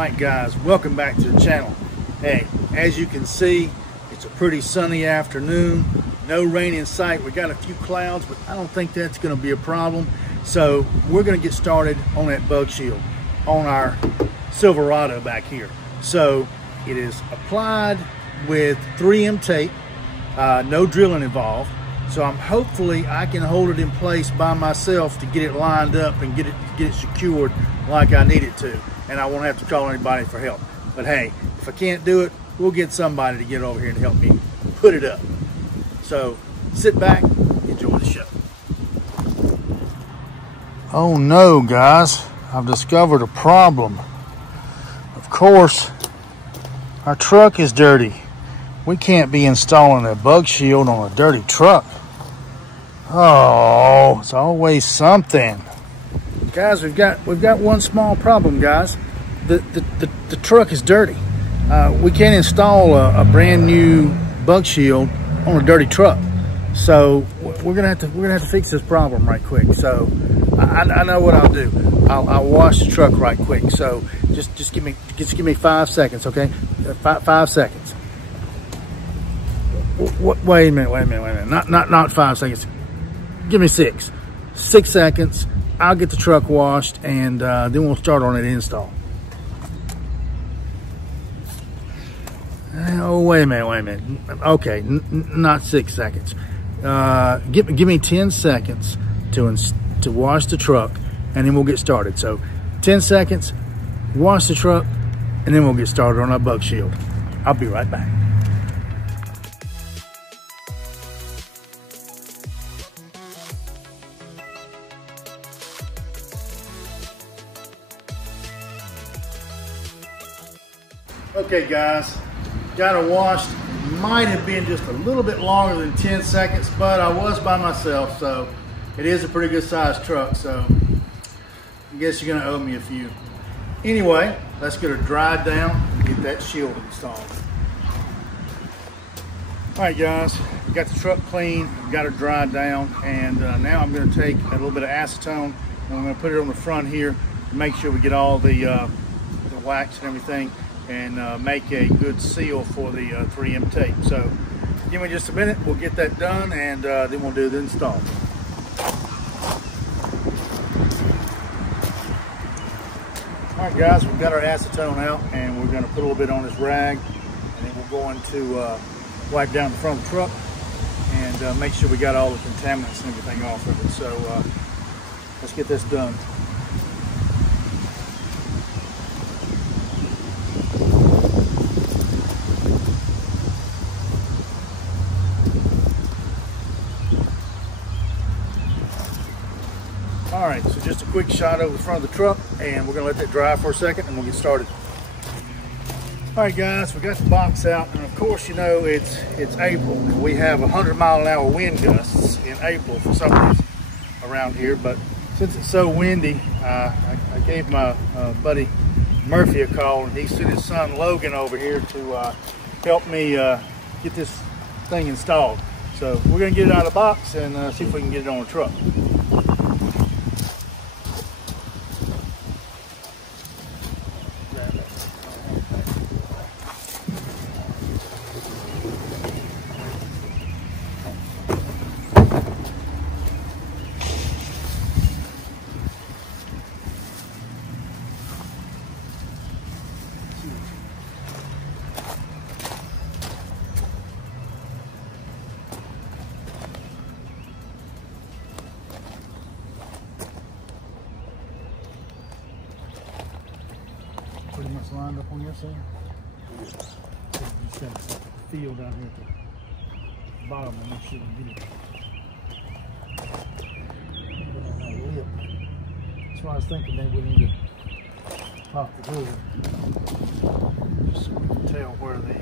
Alright guys, welcome back to the channel. Hey, as you can see, it's a pretty sunny afternoon. No rain in sight. We got a few clouds, but I don't think that's going to be a problem. So we're going to get started on that bug shield on our Silverado back here. So it is applied with 3M tape, no drilling involved. So hopefully I can hold it in place by myself to get it lined up and get it secured like I need it to, and I won't have to call anybody for help. But hey, if I can't do it, we'll get somebody to get over here and help me put it up. So sit back, enjoy the show. Oh no, guys, I've discovered a problem. Of course, our truck is dirty. We can't be installing a bug shield on a dirty truck. Oh, it's always something. Guys, we've got one small problem, guys. The truck is dirty. We can't install a brand new bug shield on a dirty truck. So we're gonna have to fix this problem right quick. So I know what I'll do. I'll wash the truck right quick. So just give me 5 seconds, okay? 5 seconds. Wait a minute. Not 5 seconds. Give me 6 seconds. I'll get the truck washed, and then we'll start on an install. Oh, wait a minute. Okay, not 6 seconds. Give me 10 seconds to wash the truck, and then we'll get started. So 10 seconds, wash the truck, and then we'll get started on our bug shield. I'll be right back. Okay guys, got it washed. Might have been just a little bit longer than 10 seconds, but I was by myself, so it is a pretty good sized truck, so I guess you're gonna owe me a few. Anyway, let's get her dried down and get that shield installed. All right guys, we got the truck clean, got her dried down, and now I'm gonna take a little bit of acetone and I'm gonna put it on the front here to make sure we get all the wax and everything, and make a good seal for the 3M tape. So give me just a minute, we'll get that done, and then we'll do the install. All right guys, we've got our acetone out, and we're gonna put a little bit on this rag, and then we're going to wipe down the front of the truck and make sure we got all the contaminants and everything off of it. So let's get this done. All right, so just a quick shot over the front of the truck, and we're gonna let that dry for a second and we'll get started. All right guys, we got the box out, and of course, you know, it's April, and we have 100-mile-an-hour wind gusts in April for some reason around here. But since it's so windy, I gave my buddy Murphy a call, and he sent his son Logan over here to help me get this thing installed. So we're gonna get it out of the box and see if we can get it on the truck. Pretty much lined up on your side. Just got a feel down here at the bottom and make sure we get it. That's why I was thinking maybe we need to pop the hood, just so we can tell where the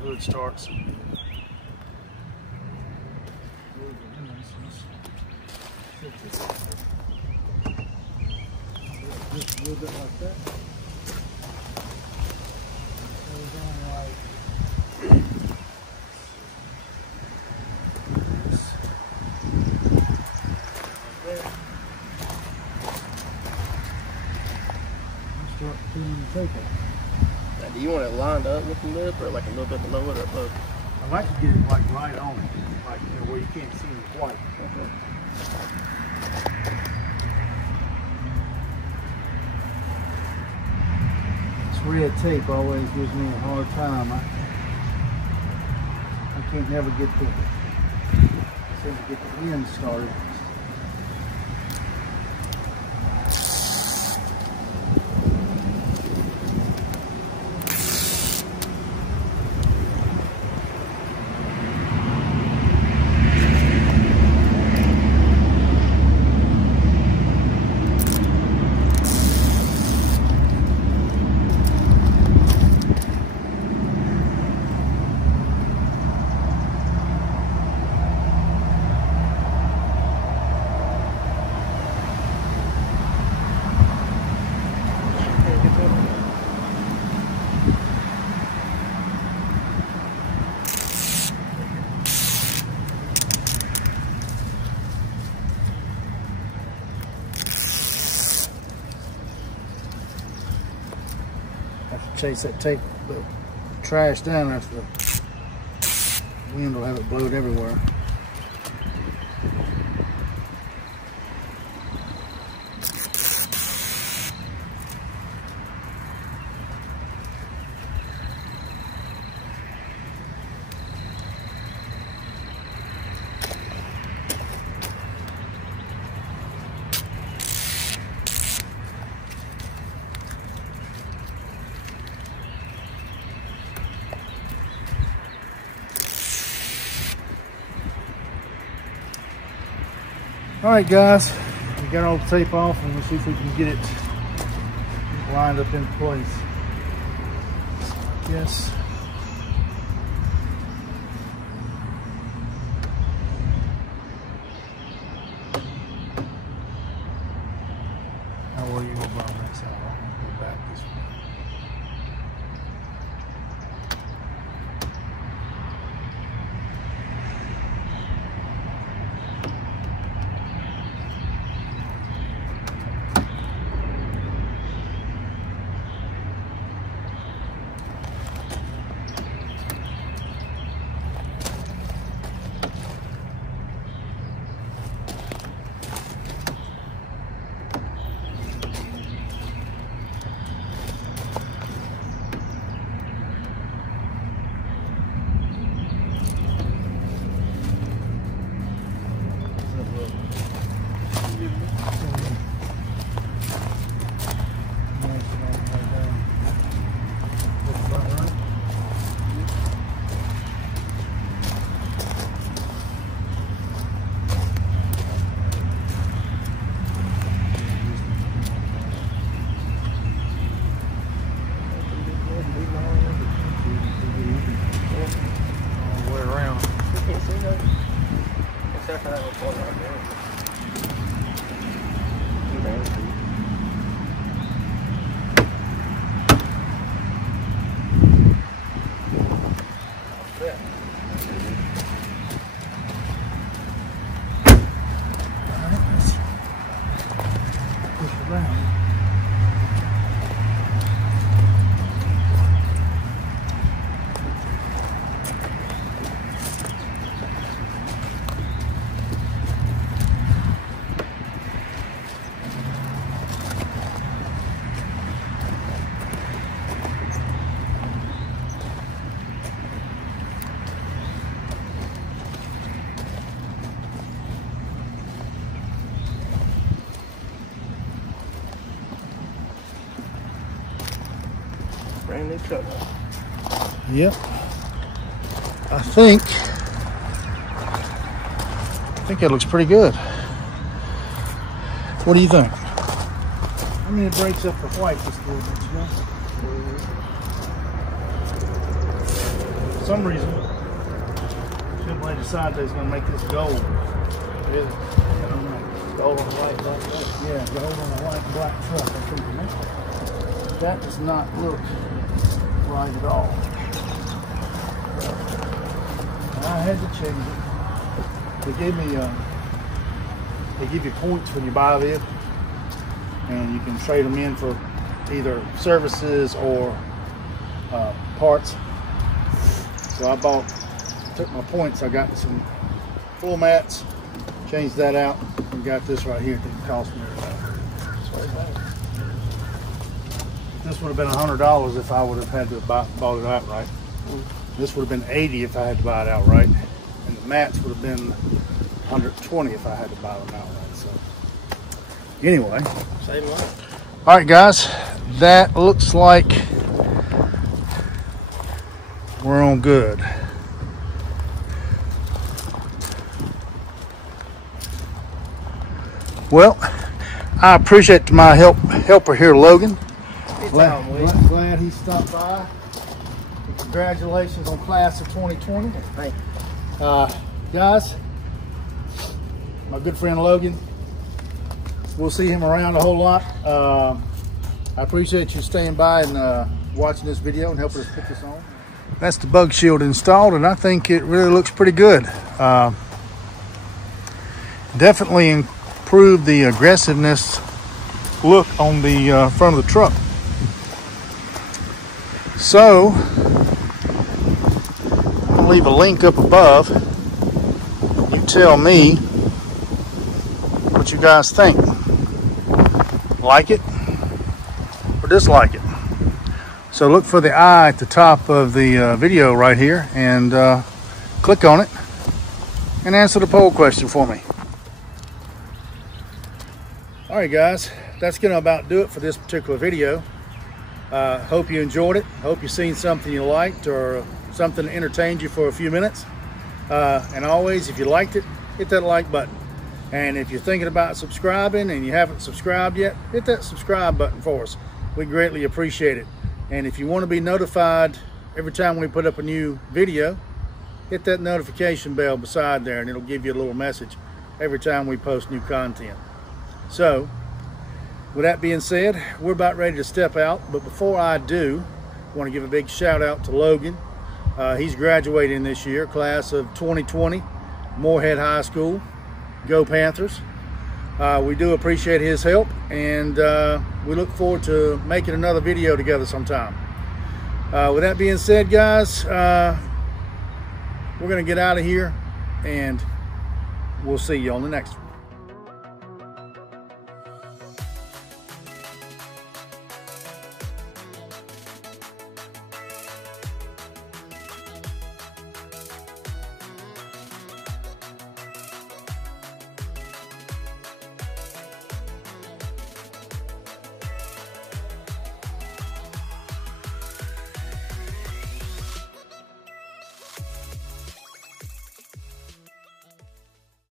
hood starts. Just a little bit like that. Goes on like this. tape off. Now, do you want it lined up with the lip or like a little bit below it or above? I like to get it like right on it, like where you can't see the white. Okay. This red tape always gives me a hard time. I can't never get the end started. Have to chase that tape, the trash down after the wind will have it blowed everywhere. All right, guys, we got all the tape off, and we'll see if we can get it lined up in place. Yes. Now, where you go by that side? I'll go back this way. Except for that little corner right there. Yeah. Alright, let's push it around. Brand new truck. Yep. I think that looks pretty good. What do you think? I mean, it breaks up the white just a little bit, you know? For some reason, Chevrolet decided they was going to make this gold. Really? I don't know. Gold on the white, black. Yeah, gold on the white, black truck. I think you know? That does not look right at all. I had to change it. They gave me, they give you points when you buy a vehicle, and you can trade them in for either services or parts. So I took my points. I got some full mats, changed that out, and got this right here. It didn't cost me this would have been $100 if I would have had to bought it outright. This would have been $80 if I had to buy it outright, and the mats would have been $120 if I had to buy them outright. So anyway, Same line. all right, guys, that looks like we're on good. Well, I appreciate my helper here, Logan. Glad he stopped by. Congratulations on class of 2020. Thank you. Guys, my good friend Logan, we'll see him around a whole lot. I appreciate you staying by and watching this video and helping us put this on. That's the bug shield installed, and I think it really looks pretty good. Definitely improved the aggressiveness look on the front of the truck. So I'll leave a link up above. You tell me what you guys think. Like it or dislike it. So look for the eye at the top of the video right here and click on it and answer the poll question for me. All right, guys, that's gonna about do it for this particular video. Hope you enjoyed it. Hope you've seen something you liked or something that entertained you for a few minutes. And always, if you liked it, hit that like button. And if you're thinking about subscribing and you haven't subscribed yet, hit that subscribe button for us. We greatly appreciate it. And if you want to be notified every time we put up a new video, hit that notification bell beside there and it'll give you a little message every time we post new content. So, with that being said, we're about ready to step out, but before I do, I want to give a big shout out to Logan. He's graduating this year, class of 2020, Moorhead High School. Go Panthers. We do appreciate his help, and we look forward to making another video together sometime. With that being said, guys, we're going to get out of here, and we'll see you on the next one.